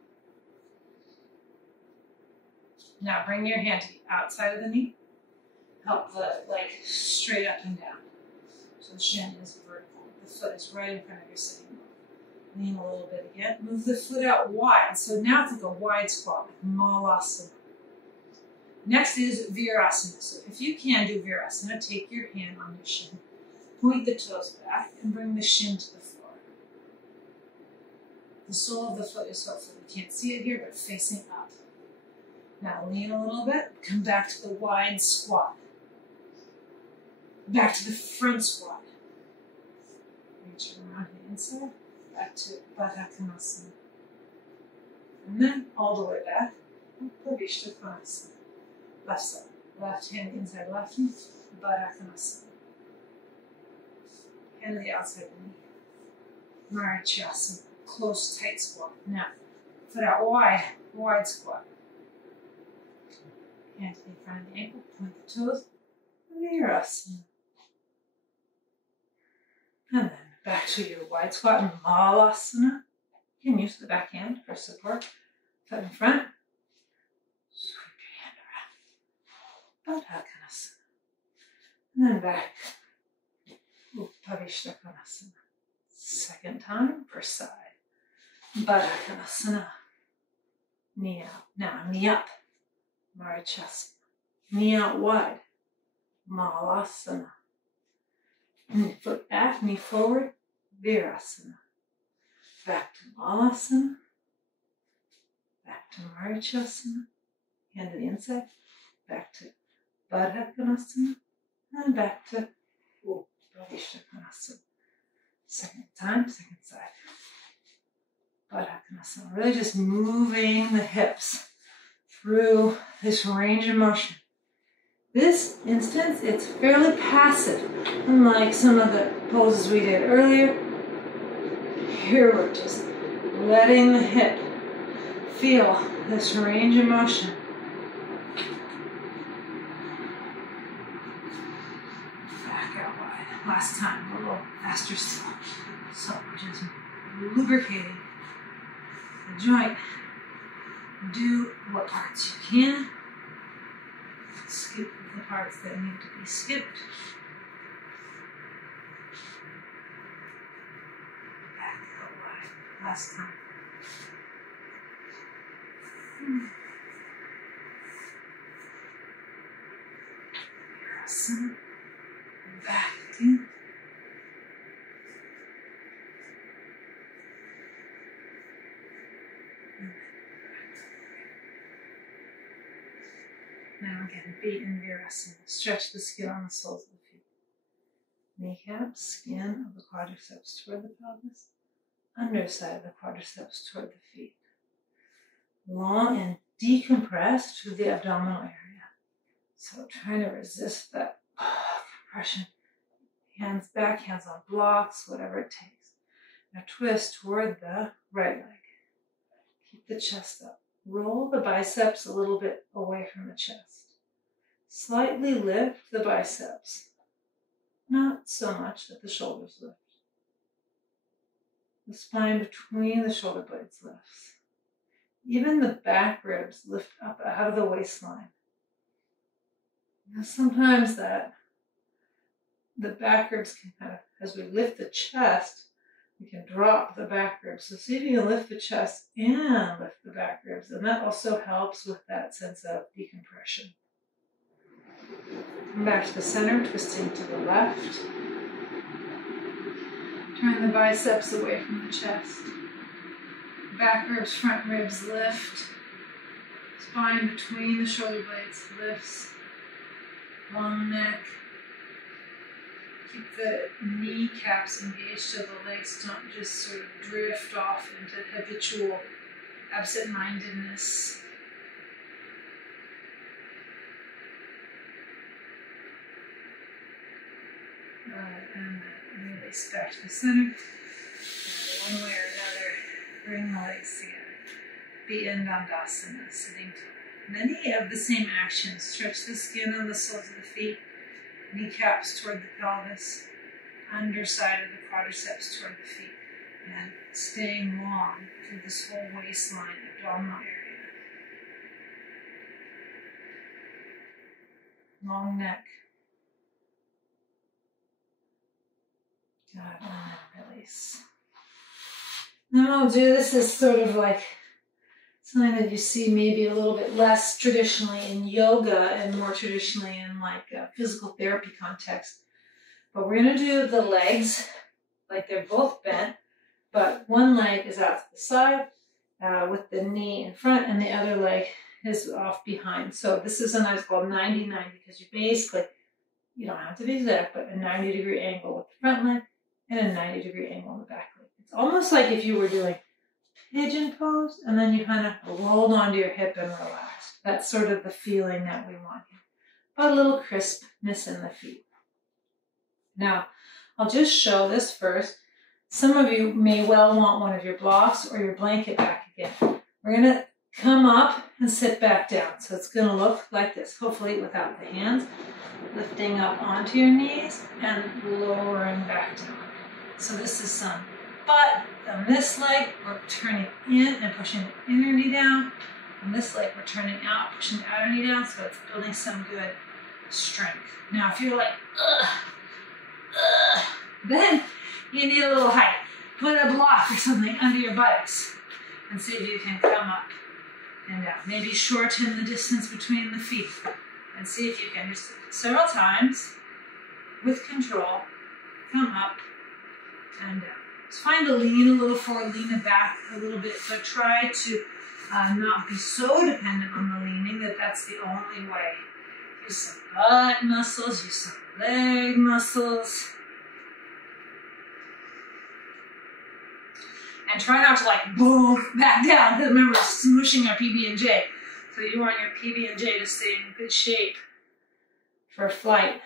Now bring your hand to the outside of the knee. Help the leg straight up and down. So the shin is vertical. The foot is right in front of your sitting bone. Lean a little bit again. Move the foot out wide. So now it's like a wide squat, like Malasana. Next is Virasana. So if you can do Virasana, take your hand on your shin, point the toes back, and bring the shin to the floor. The sole of the foot is hopefully, you can't see it here, but facing up. Now lean a little bit, come back to the wide squat. Back to the front squat. Reach around the inside, back to Baddha Konasana. And then all the way back, Pavishta Konasana. Left side, left hand inside left knee, Baddha Konasana. Hand to the outside knee. Marichyasana, close tight squat. Now, foot out wide, wide squat. Hand to the front of the ankle, point the toes, Virasana. And then back to your wide squat, Malasana. You can use the back hand for support. Foot in front. Sweep your hand around. Baddha Konasana. And then back. Pavishta Konasana. Second time for side. Baddha Konasana. Knee out. Now knee up. Marichyasana. Knee out wide. Malasana. Foot back, knee forward, Virasana. Back to Malasana. Back to Marichyasana. Hand to the inside. Back to Baddha Konasana. And back to Pavishta Konasana. Second time, second side. Baddha Konasana. Really just moving the hips through this range of motion. This instance, it's fairly passive, unlike some of the poses we did earlier. Here we're just letting the hip feel this range of motion. Back out wide. Last time, a little faster still. So we're just lubricating the joint. Do what parts you can. Skip the parts that need to be skipped. Back out wide. Last time. Virasana. Back in. Now again, feet in Virasana. Stretch the skin on the soles of the feet. Kneecaps, skin of the quadriceps toward the pelvis. Underside of the quadriceps toward the feet. Long and decompress to the abdominal area. So trying to resist that compression. Hands back, hands on blocks, whatever it takes. Now twist toward the right leg. Keep the chest up. Roll the biceps a little bit away from the chest. Slightly lift the biceps. Not so much that the shoulders lift. The spine between the shoulder blades lifts. Even the back ribs lift up out of the waistline. Now sometimes the back ribs can kind of, as we lift the chest, we can drop the back ribs. So see if you can lift the chest and lift the back ribs. And that also helps with that sense of decompression. Come back to the center, twisting to the left. Turn the biceps away from the chest. Back ribs, front ribs lift. Spine between the shoulder blades lifts. Long neck. Keep the kneecaps engaged so the legs don't just sort of drift off into habitual absent-mindedness. And release back to the center. One way or another, bring the legs together. Be in Dandasana, sitting tall. Many of the same actions. Stretch the skin on the soles of the feet. Kneecaps toward the pelvis, underside of the quadriceps toward the feet, and staying long through this whole waistline, abdominal area. Long neck. Good, and then release. Then we'll do this as sort of like something that you see maybe a little bit less traditionally in yoga and more traditionally in like a physical therapy context. But we're going to do the legs like they're both bent, but one leg is out to the side with the knee in front and the other leg is off behind. So this is sometimes called 90-90 because you basically, you don't have to be exact, but a 90-degree angle with the front leg and a 90-degree angle on the back leg. It's almost like if you were doing pigeon pose and then you kind of rolled onto your hip and relaxed. That's sort of the feeling that we want here. But a little crispness in the feet. Now, I'll just show this first. Some of you may well want one of your blocks or your blanket back again. We're going to come up and sit back down. So it's going to look like this, hopefully without the hands. Lifting up onto your knees and lowering back down. So this is some butt. On this leg, we're turning in and pushing the inner knee down. On this leg, we're turning out, pushing the outer knee down. So it's building some good strength. Now, if you're like, then you need a little height. Put a block or something under your buttocks and see if you can come up and down. Maybe shorten the distance between the feet and see if you can just several times with control come up and down. Just find to lean a little forward, lean it back a little bit, but try to not be so dependent on the leaning that that's the only way. Use some butt muscles, use some leg muscles. And try not to like boom back down, because remember, smooshing our PB&J. So you want your PB&J to stay in good shape for flight.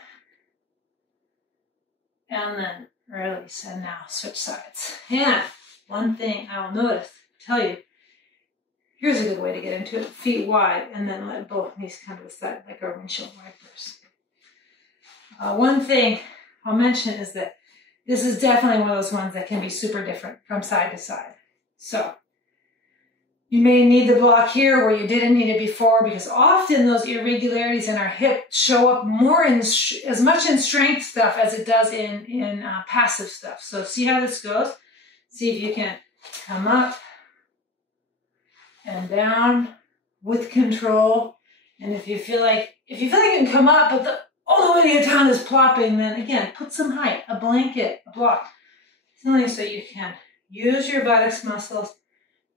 And then release, and now switch sides. And one thing I will tell you, here's a good way to get into it. Feet wide, and then let both knees come to the side like our windshield wipers. One thing I'll mention is that this is definitely one of those ones that can be super different from side to side. So you may need the block here where you didn't need it before, because often those irregularities in our hip show up more in as much in strength stuff as it does in passive stuff. So see how this goes. See if you can come up and down with control. And if you feel like you can come up, but the only way to get down is plopping, then again, put some height, a blanket, a block, something so you can use your buttocks muscles,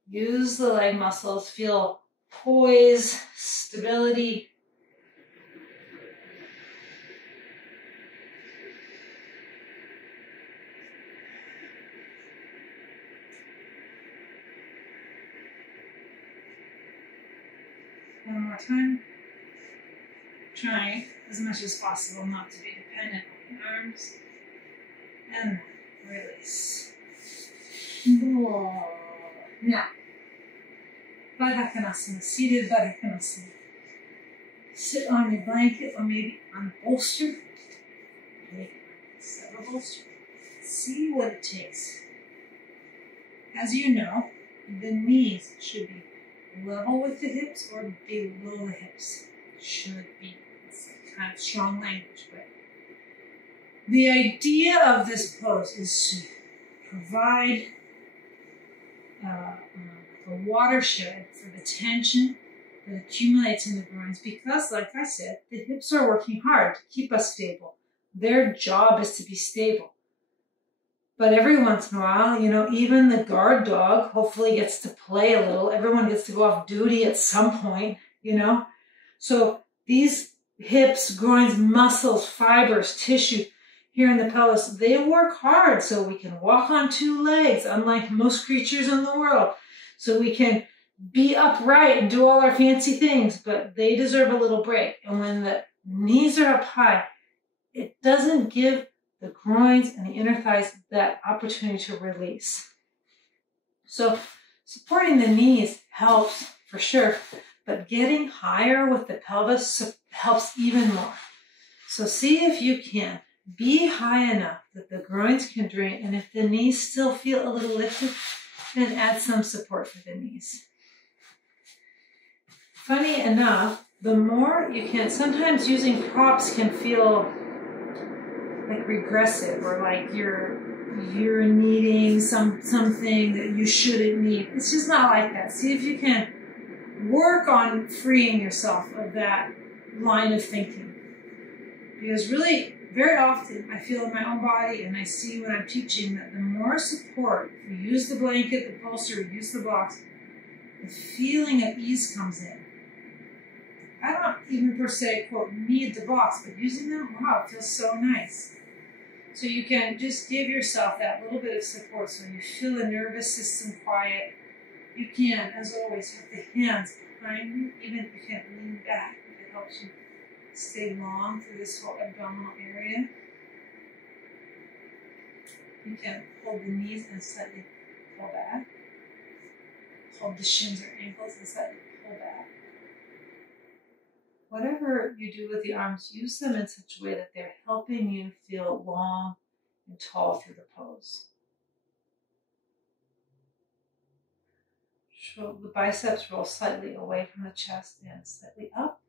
use the leg muscles, feel poise, stability. One more time. Try as much as possible not to be dependent on the arms. And release. Now, Baddha-Konasana, seated Baddha-Konasana. Sit on your blanket or maybe on a bolster. Set a bolster. See what it takes. As you know, the knees should be level with the hips or below the hips. Should be. It's kind of strong language, but the idea of this pose is to provide a watershed for the tension that accumulates in the groins, because, like I said, the hips are working hard to keep us stable. Their job is to be stable. But every once in a while, even the guard dog hopefully gets to play a little. Everyone gets to go off duty at some point, So these hips, groins, muscles, fibers, tissue here in the pelvis, they work hard so we can walk on two legs, unlike most creatures in the world. So we can be upright and do all our fancy things, but they deserve a little break. And when the knees are up high, it doesn't give the groins and the inner thighs that opportunity to release. So supporting the knees helps for sure, but getting higher with the pelvis helps even more. So see if you can be high enough that the groins can drain, and if the knees still feel a little lifted, then add some support for the knees. Funny enough, the more you can, sometimes using props can feel like regressive, or like you're needing something that you shouldn't need. It's just not like that. See if you can work on freeing yourself of that line of thinking. Because really, very often, I feel in my own body, and I see when I'm teaching, that the more support, if you use the blanket, the bolster, use the blocks, the feeling of ease comes in. I don't even per se, quote, need the blocks, but using them, wow, it feels so nice. So you can just give yourself that little bit of support so you feel the nervous system quiet. You can, as always, have the hands behind you, even if you can't lean back, if it helps you stay long through this whole abdominal area. You can hold the knees and slightly pull back. Hold the shins or ankles and slightly pull back. Whatever you do with the arms, use them in such a way that they're helping you feel long and tall through the pose. The biceps roll slightly away from the chest and slightly up.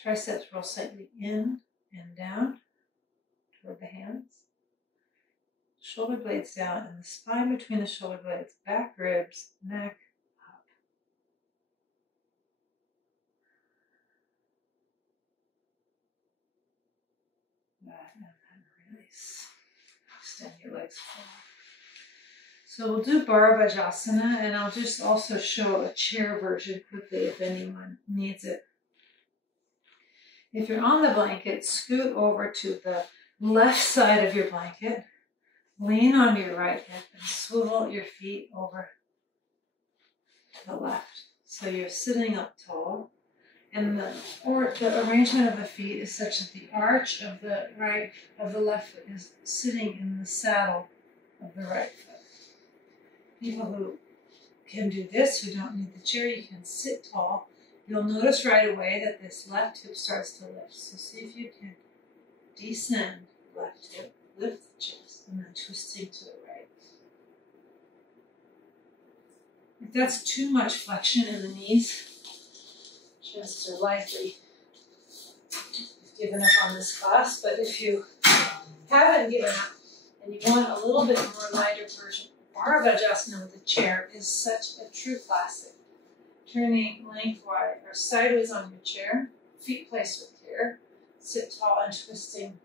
Triceps roll slightly in and down toward the hands. Shoulder blades down and the spine between the shoulder blades, back ribs, neck, up. That and then release. Extend your legs forward. So we'll do Bharavajasana, and I'll just also show a chair version quickly if anyone needs it. If you're on the blanket, scoot over to the left side of your blanket, lean onto your right hip, and swivel your feet over to the left. So you're sitting up tall, and the arrangement of the feet is such that the arch of the left foot is sitting in the saddle of the right foot. People who can do this, who don't need the chair, you can sit tall. You'll notice right away that this left hip starts to lift. So see if you can descend left hip, lift the chest, and then twisting to the right. If that's too much flexion in the knees, just to lightly, you've given up on this class, but if you haven't given up and you want a little bit more lighter version, Bharavajasana with the chair is such a true classic. Turning lengthwise or sideways on your chair, feet placed with care, sit tall and twisting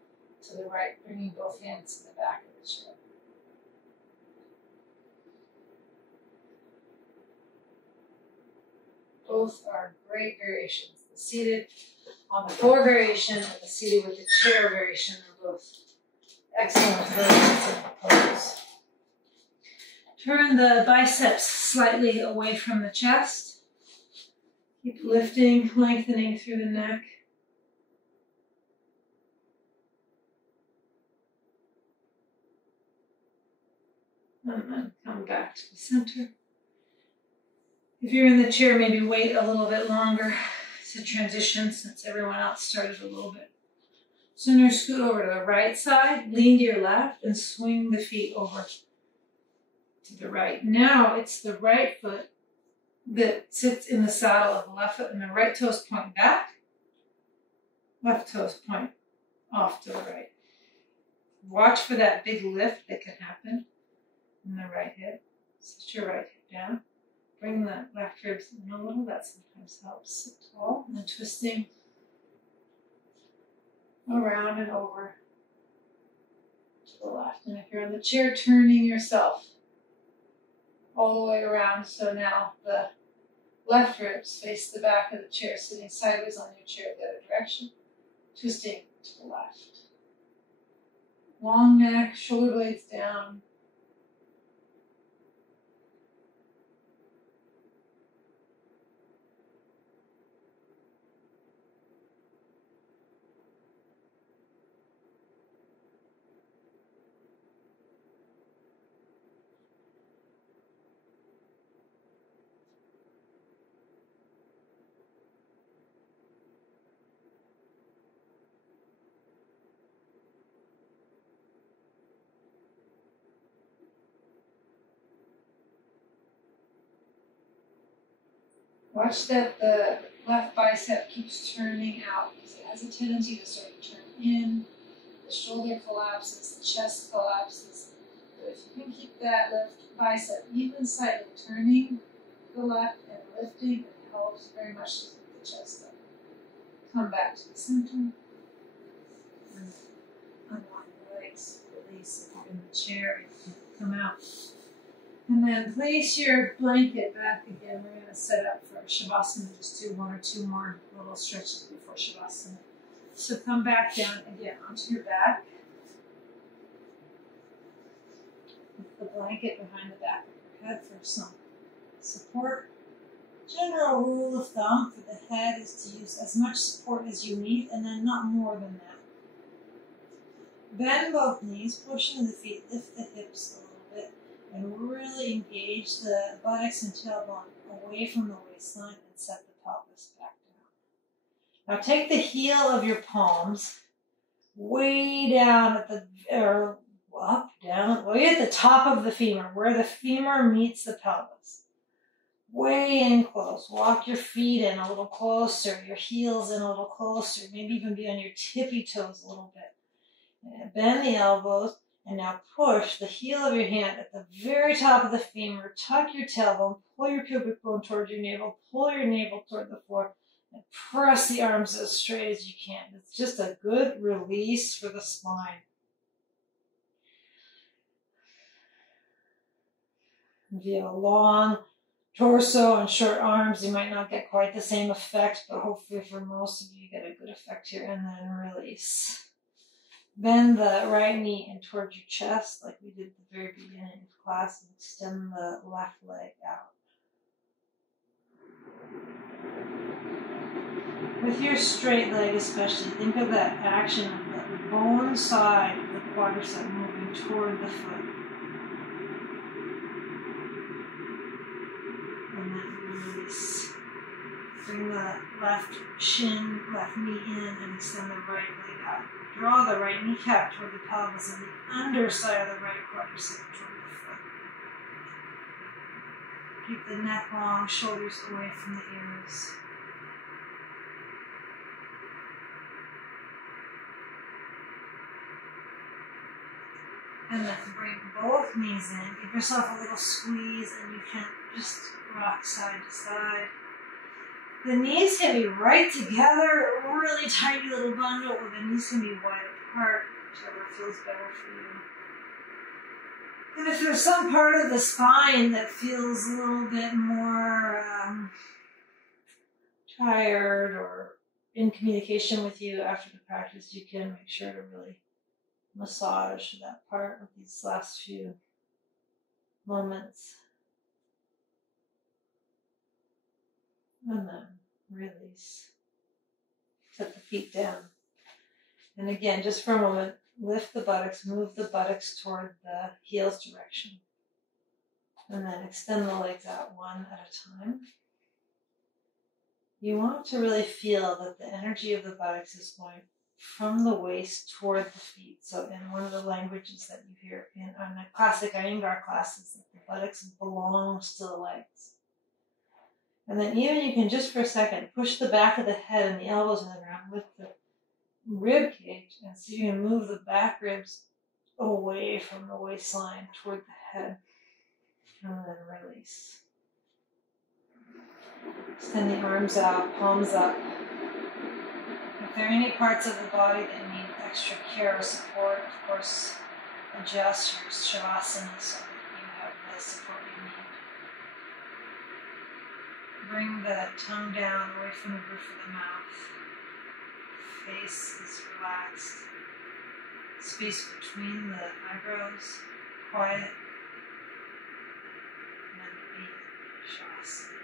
to the right, bringing both hands to the back of the chair. Both are great variations. The seated on the floor variation and the seated with the chair variation are both excellent versions of the pose. Turn the biceps slightly away from the chest. Keep lifting, lengthening through the neck. And then come back to the center. If you're in the chair, maybe wait a little bit longer. It's a transition since everyone else started a little bit sooner. Scoot over to the right side, lean to your left, and swing the feet over to the right. Now it's the right foot that sits in the saddle of the left foot, and the right toes point back, left toes point off to the right. Watch for that big lift that can happen in the right hip. Sit your right hip down. Bring the left ribs in a little. That sometimes helps. Sit tall and then twisting around and over to the left. And if you're in the chair, turning yourself all the way around. So now the left ribs face the back of the chair, sitting sideways on your chair the other direction, twisting to the left. Long neck, shoulder blades down. Watch that the left bicep keeps turning out because it has a tendency to start to turn in. The shoulder collapses, the chest collapses. But if you can keep that left bicep even slightly turning, the left and lifting. It helps very much to lift the chest up. Come back to the center. And unwind the legs. Release if you're in the chair. You can come out. And then place your blanket back again. We're going to set up for Shavasana. Just do one or two more little stretches before Shavasana. So come back down again onto your back. With the blanket behind the back of your head for some support. General rule of thumb for the head is to use as much support as you need and then not more than that. Bend both knees, push into the feet, lift the hips a little bit, and really engage the buttocks and tailbone away from the waistline and set the pelvis back down. Now take the heel of your palms way down at the, or up, down, way at the top of the femur, where the femur meets the pelvis. Way in close. Walk your feet in a little closer, your heels in a little closer, maybe even be on your tippy toes a little bit. And bend the elbows, and now push the heel of your hand at the very top of the femur. Tuck your tailbone, pull your pubic bone towards your navel, pull your navel toward the floor, and press the arms as straight as you can. It's just a good release for the spine. If you have a long torso and short arms, you might not get quite the same effect, but hopefully for most of you, you get a good effect here. And then release. Bend the right knee in towards your chest, like we did at the very beginning of class, and extend the left leg out. With your straight leg especially, think of that action of the bone side of the quadricep moving toward the foot. And then release. Bring the left shin, left knee in, and extend the right leg out. Draw the right kneecap toward the pelvis and the underside of the right quadricep toward the foot. Keep the neck long, shoulders away from the ears. And then bring both knees in. Give yourself a little squeeze, and you can just rock side to side. The knees can be right together, a really tiny little bundle, or the knees can be wide apart, whichever feels better for you. And if there's some part of the spine that feels a little bit more tired or in communication with you after the practice, you can make sure to really massage that part of these last few moments. And then release. Set the feet down. And again, just for a moment, lift the buttocks, move the buttocks toward the heels direction. And then extend the legs out one at a time. You want to really feel that the energy of the buttocks is going from the waist toward the feet. So in one of the languages that you hear in the classic Iyengar classes, that the buttocks belongs to the legs. And then even you can just for a second push the back of the head and the elbows in the ground with the rib cage, and so you can move the back ribs away from the waistline toward the head. And then release. Extend the arms out, palms up. If there are any parts of the body that need extra care or support, of course, adjust your Shavasana so that you have the support you need. Bring the tongue down away from the roof of the mouth. Face is relaxed. Space between the eyebrows, quiet. And then be Shavasana.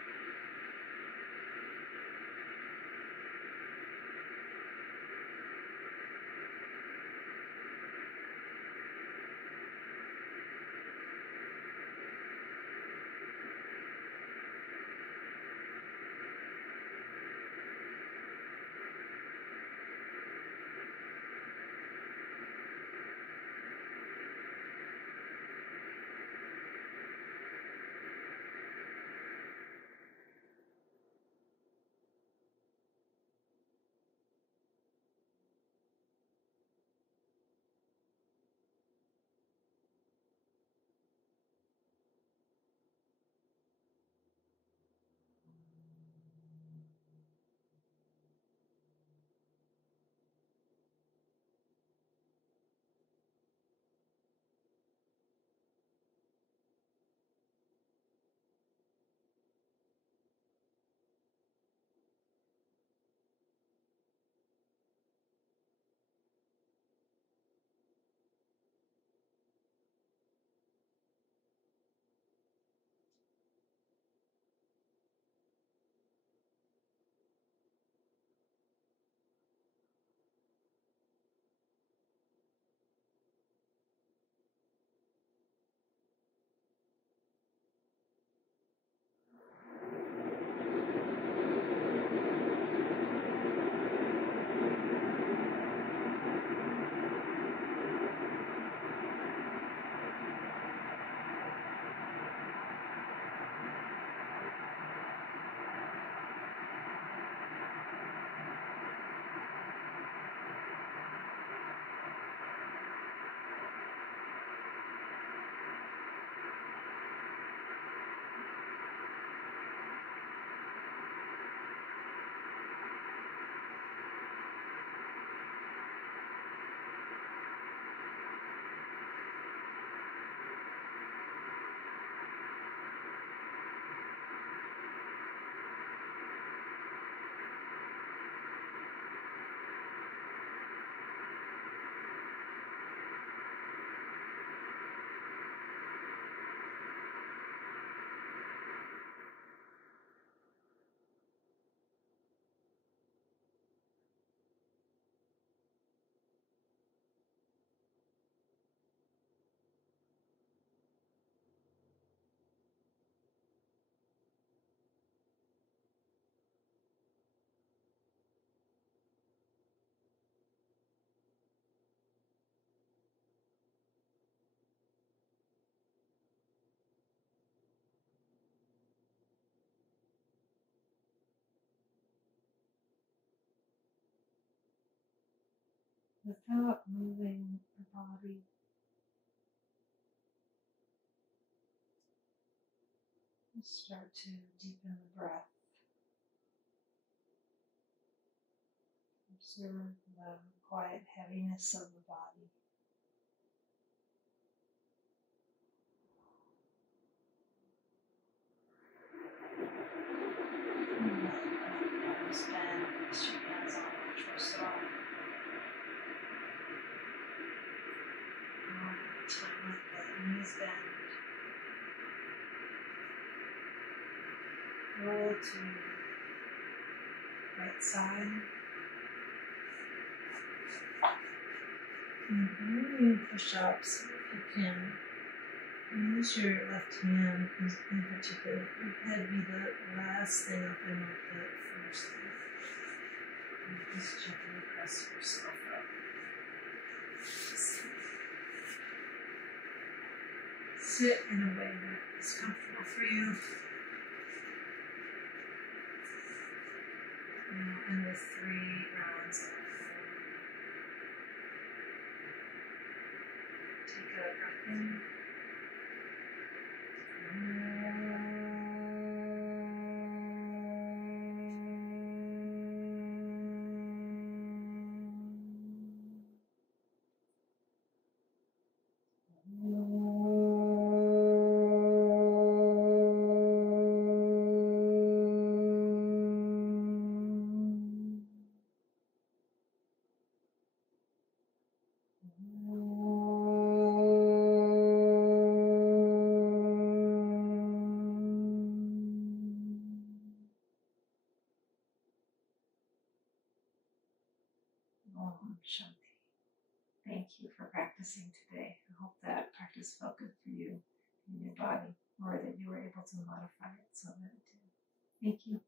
without moving the body. Start to deepen the breath. Observe the quiet heaviness of the body. And let the arms bend, rest your hands on the torso. And one more time, let the knees bend. Roll to right side. And when you push up, see if you can use your left hand in particular. Your head be the last thing up and not the first thing. And just gently press yourself up. Sit in a way that is comfortable for you. Now end with 3 rounds of take a breath in. Om Shanti. Thank you for practicing today. I hope that practice felt good for you and your body, or that you were able to modify it so that it did. Thank you.